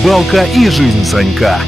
рыбалка и жизнь Санька.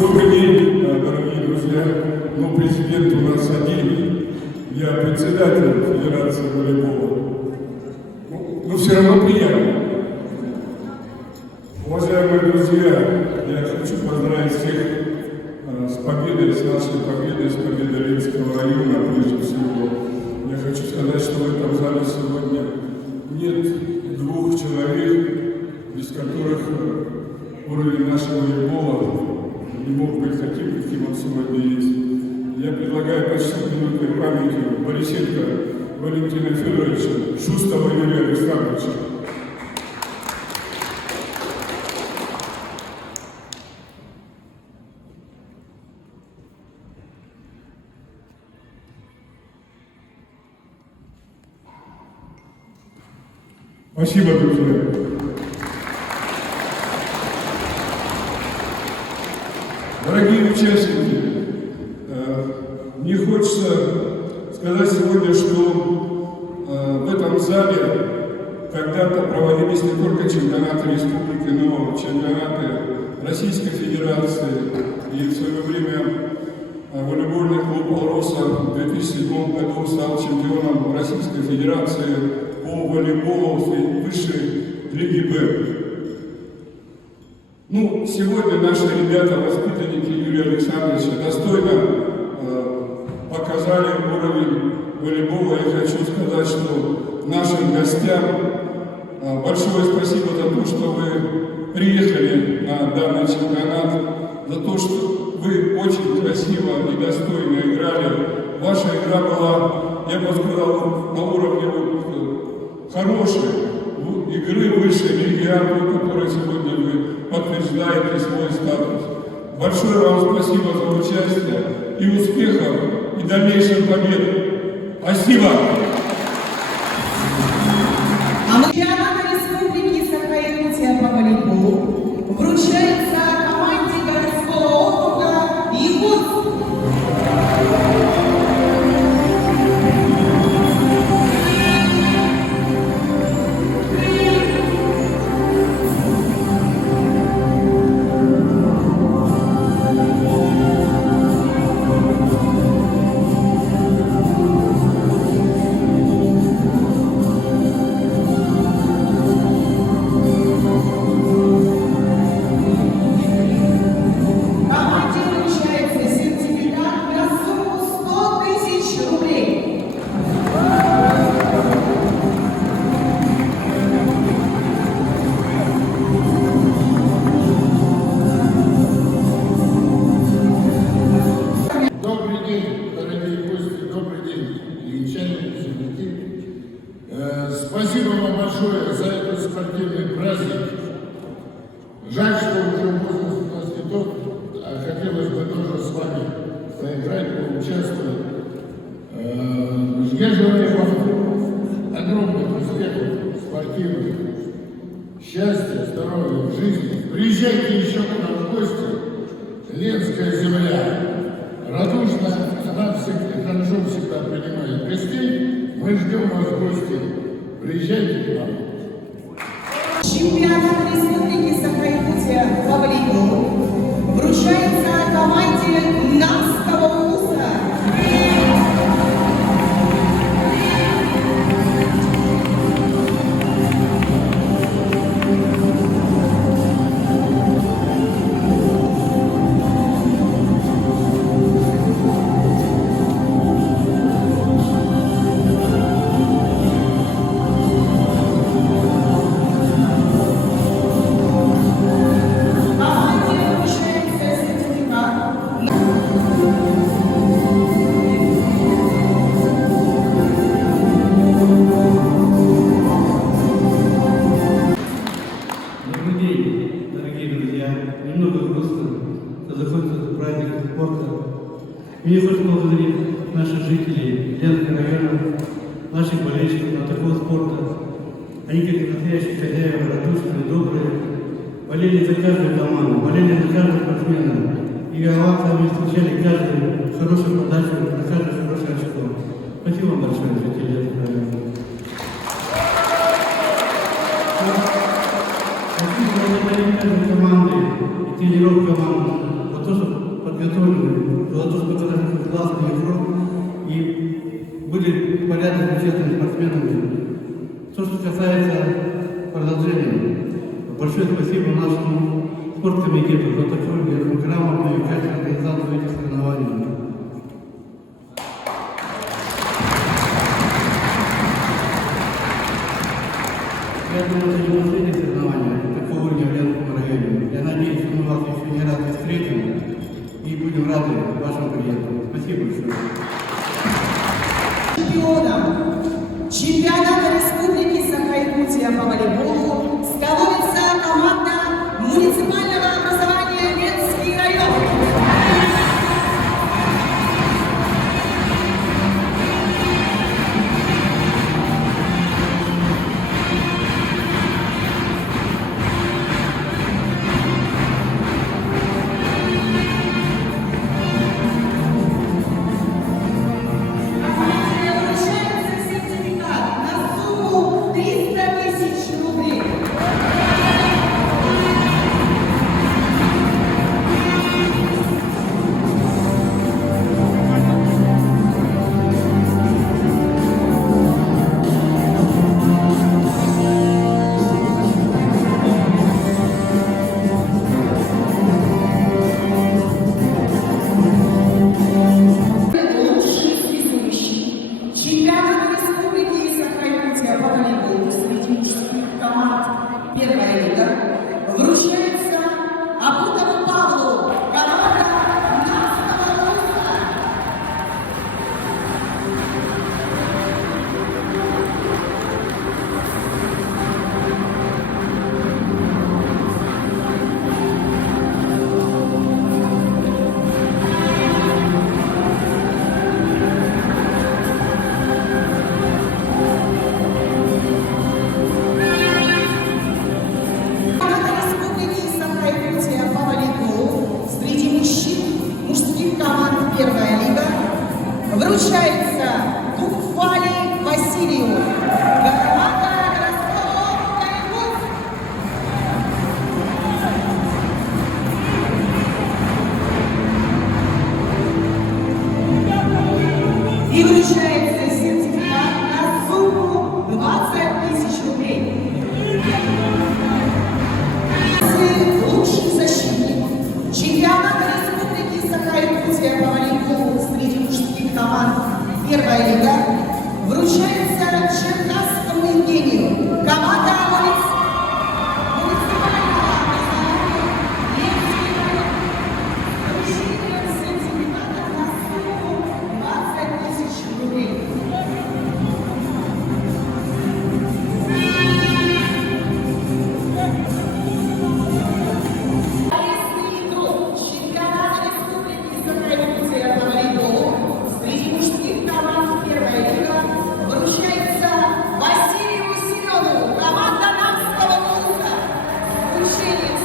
Добрый день, дорогие друзья. Ну, президент у нас один. Я председатель Федерации волейбола. Но все равно приятно. Уважаемые друзья, я хочу поздравить всех с победой, с нашей победой, с победой Ленинского района, прежде всего. Я хочу сказать, что в этом зале сегодня нет двух человек, без которых уровень нашего волейбола не мог быть таким, каким он сегодня есть. Я предлагаю почтить минутной памятью Борисенко Валентина Федоровича, Шустова Юрия Александровича. Спасибо, друзья. Дорогие участники, мне хочется сказать сегодня, что в этом зале когда-то проводились не только чемпионаты республики, но чемпионаты Российской Федерации. И в свое время волейбольный клуб «Алроса» в 2007 году стал чемпионом Российской Федерации по волейболу высшей лиги «Б». Ну, сегодня наши ребята, воспитанники Юрия Александровича, достойно показали уровень волейбола. Я хочу сказать, что нашим гостям большое спасибо за то, что вы приехали на данный чемпионат, за то, что вы очень красиво и достойно играли. Ваша игра была, я бы сказал, на уровне хорошей игры высшей лиги А, которой сегодня вы подтверждаете свой статус. Большое вам спасибо за участие и успехов, и дальнейших побед. Спасибо! Чемпионат Республики Саха-Якутия по волейболу вручается команде городского округа Якутск. участвовать. Я желаю вам огромных успехов спортивных, счастья, здоровья в жизни. Приезжайте еще к нам в гости. Ленская земля радушно, она всегда, хорошо всегда принимает гостей. Мы ждем вас в гости. Приезжайте к нам. Чемпионат Республики Саха-Якутия по волейболу вручается команде Нарского вуза. Добрый день, дорогие друзья. Немного грустно, что закончился праздник спорта. Мне хочется поблагодарить наших жителей Ленского района, наших болельщиков на такого спорта. Они, как настоящие хозяева, радушные, добрые, болели за каждую команду, болели за каждого спортсмена. И овациями встречали каждую хорошую подачу, за каждое хорошее очко. Спасибо вам большое, жители Ленского района. Каждой команды и тренеров команды за то, что подготовлены, за то, что показали классный игру и были порядочными, честными спортсменами. То, что касается продолжения, большое спасибо нашему спорткомитету за такую грамотную и качественную организацию этих соревнований. Я думаю, это не последнее соревнование такого уровня в Ленском районе. Я надеюсь, что мы вас еще не раз встретим и будем рады вашему приезду. Спасибо большое. Чемпионом чемпионата Республики Саха-Якутия по волейболу становится команда муниципального образования Ленский район. Вручается сертификат на сумму 300 000 рублей. повышение